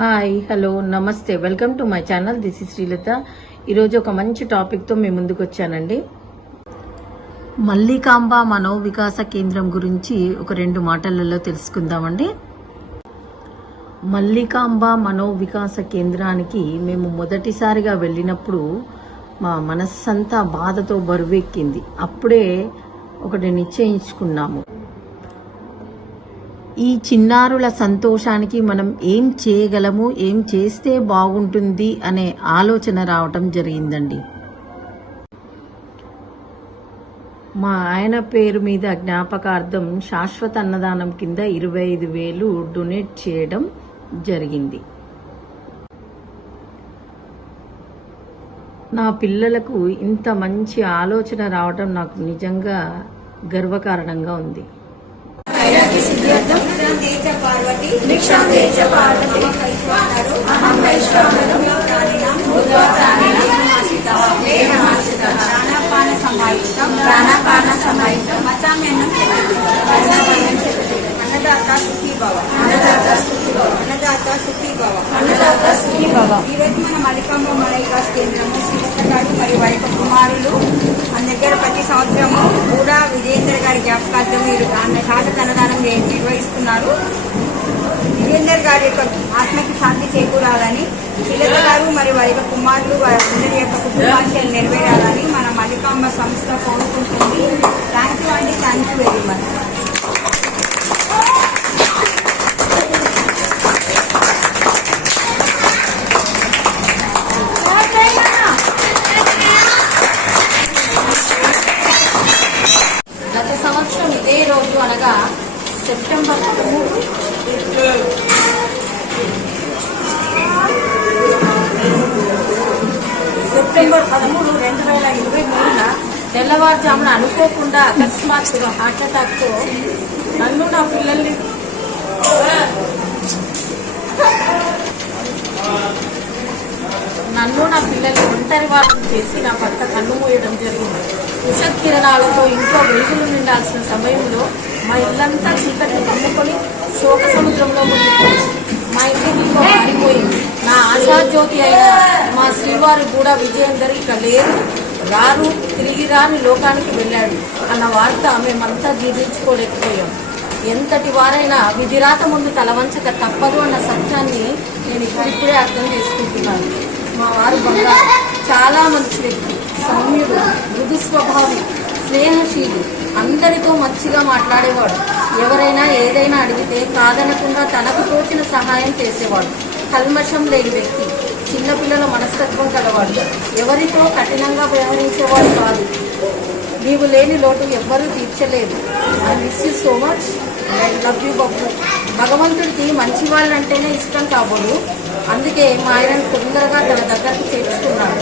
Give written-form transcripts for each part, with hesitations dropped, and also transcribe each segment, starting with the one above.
Hi hello నమస్తే welcome to my channel. This is Srilatha. ఈరోజు ఒక మంచి టాపిక్తో మీ ముందుకు వచ్చానండి. మల్లికాంబ మనోవికాస కేంద్రం గురించి ఒక 2 మాటలలో తెలుసుకుందామండి. మల్లికాంబ మనోవికాస కేంద్రానికి మేము మొదటిసారిగా వెళ్ళినప్పుడు మా మనస్సంతా బాధతో బరువెక్కింది. అప్పుడే ఒకటి నిశ్చయించుకున్నాము, ఈ చిన్నారుల సంతోషానికి మనం ఏం చేయగలము, ఏం చేస్తే బాగుంటుంది అనే ఆలోచన రావటం జరిగిందండి. మా ఆయన పేరు మీద జ్ఞాపకార్థం శాశ్వత అన్నదానం కింద 25,000 డొనేట్ చేయడం జరిగింది. నా పిల్లలకు ఇంత మంచి ఆలోచన రావటం నాకు నిజంగా గర్వకారణంగా ఉంది. ఈరోజు మన మల్లికాంబ మనోవికాస కేంద్రము శ్రీలత గారు మరియు వైపు కుమారులు మన దగ్గర ప్రతి సంవత్సరము కూడా విజయేందర్ గారి జ్ఞాపకార్థం మీరు శాశ్వత అన్నదానం నిర్వహిస్తున్నారు. విజయేందర్ గారి యొక్క ఆత్మకి శాంతి చేకూరాలని, శ్రీలత గారు మరియు వైపు కుమారులు అందరి యొక్క కుటుంబాశయాలు నెరవేరాలని మన మల్లికాంబ సంస్థ కోరుకుంటుంది. థ్యాంక్ యూ అండి, థ్యాంక్ యూ వెరీ మచ్. గత సంవత్సరం ఇదే రోజు అనగా సెప్టెంబర్ 13, 2023 తెల్లవారుజామున అనుకోకుండా అకస్మాత్తుగా హార్ట్ అటాక్తో నన్ను నా పిల్లల్ని ఒంటరి వారం చేసి నా భర్త కన్ను మూయడం జరిగింది. విషకిరణాలతో ఇంట్లో వెలుగులు నిండాల్సిన సమయంలో మా ఇల్లంతా చీకట్లు కమ్ముకొని శోక సముద్రంలో మునిగిపోయింది. మా ఇంటి దీపం మారిపోయింది. నా ఆశాజ్యోతి అయిన మా శ్రీవారు కూడా విజయేందర్ ఇక లేరు, రారు, తిరిగి రాని లోకానికి వెళ్ళాడు అన్న వార్త మేమంతా జీర్ణించుకోలేకపోయాం. ఎంతటి వారైనా విధిరాత ముందు తలవంచక తప్పదు అన్న సత్యాన్ని నేను ఇప్పుడిప్పుడే అర్థం చేసుకుంటున్నాను. మా వారు బంగారు, చాలా మంచి వ్యక్తి, సౌమ్యుడు, మృదు స్వభావి, స్నేహశీలి, అందరితో మంచిగా మాట్లాడేవాడు. ఎవరైనా ఏదైనా అడిగితే కాదనకుండా తనకు తోచిన సహాయం చేసేవాడు. కల్మషం లేని వ్యక్తి, చిన్నపిల్లల మనస్తత్వం కలవాడు, ఎవరితో కఠినంగా వ్యవహరించేవాడు కాదు. నీవు లేని లోటు ఎవ్వరూ తీర్చలేదు. I miss you so much, I love you బాబు. భగవంతుడికి మంచి వాళ్ళంటేనే ఇష్టం కాబోలు, అందుకే మా ఆయనను తొందరగా తన దగ్గరకు చేర్చుకున్నాడు.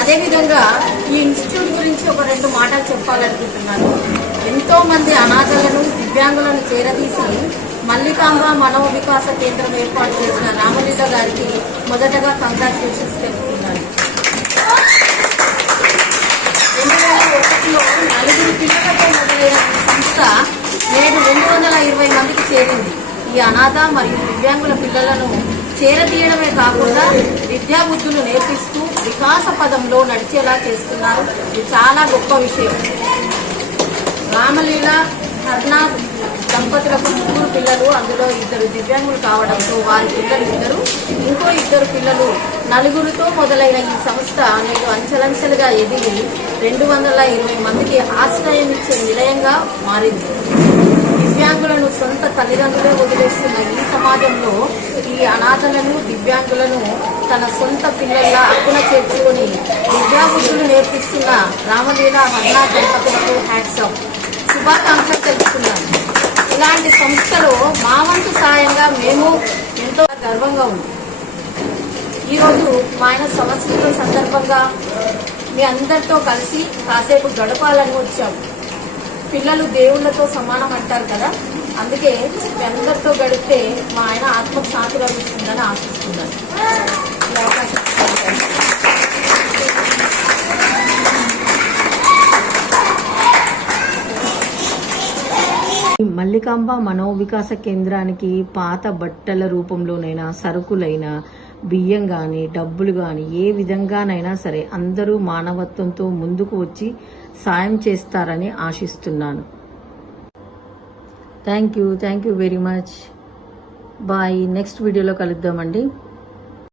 అదేవిధంగా ఈ ఇన్స్టిట్యూట్ గురించి ఒక 2 మాటలు చెప్పాలనుకుంటున్నాను. ఎంతో మంది అనాథలను, దివ్యాంగులను చేరదీసి మల్లికాంబ మనోవికాస కేంద్రం ఏర్పాటు చేసిన రామలీల గారికి మొదటగా కంగ్రాచులేషన్స్ తెలుపుతున్నాను. 2001లో 4 పిల్లలతో మొదలైన ఈ సంస్థ నేడు 220 మందికి చేరింది. ఈ అనాథ మరియు దివ్యాంగుల పిల్లలను చేరదీయడమే కాకుండా విద్యాబుద్ధులు నేర్పిస్తూ వికాస పదంలో నడిచేలా చేస్తున్నారు. ఇది చాలా గొప్ప విషయం. రామలీల హర్నాథ్ దంపతులకు 3 పిల్లలు, అందులో 2 దివ్యాంగులు కావడంతో వారి పిల్లలు 2, ఇంకో 2 పిల్లలు, 4తో మొదలైన ఈ సంస్థ నేడు అంచెలంచెలుగా ఎదిగి 220 మందికి ఆశ్రయం ఇచ్చే నిలయంగా మారింది. దివ్యాంగులను సొంత తల్లిదండ్రులే వదిలేస్తున్న ఈ సమాజంలో ఈ అనాథలను, దివ్యాంగులను తన సొంత పిల్లల్లా అక్కున చేర్చుకొని విద్యాబుద్ధులు నేర్పిస్తున్న రామలీల హర్నాథ్ దంపతులకు హ్యాట్స్ ఆఫ్, శుభాకాంక్షలు తెలుపుతున్నాను. ఇలాంటి సంస్థలో మా వంతు సాయంగా మేము ఎంతో గర్వంగా ఉంది. ఈరోజు మా ఆయన సంవత్సరం సందర్భంగా మీ అందరితో కలిసి కాసేపు గడపాలని వచ్చాము. పిల్లలు దేవుళ్లతో సమానం అంటారు కదా, అందుకే మీ అందరితో గడిపితే మా ఆయన ఆత్మకు శాంతి లభిస్తుందని ఆశిస్తున్నాను. ఈ అవకాశం మల్లికాంబ మనోవికాస కేంద్రానికి పాత బట్టల రూపంలోనైనా, సరుకులైనా, బియ్యం కానీ, డబ్బులు కానీ, ఏ విధంగానైనా సరే అందరూ మానవత్వంతో ముందుకు వచ్చి సాయం చేస్తారని ఆశిస్తున్నాను. Thank you very much. Bye. Next వీడియోలో కలుద్దామండి.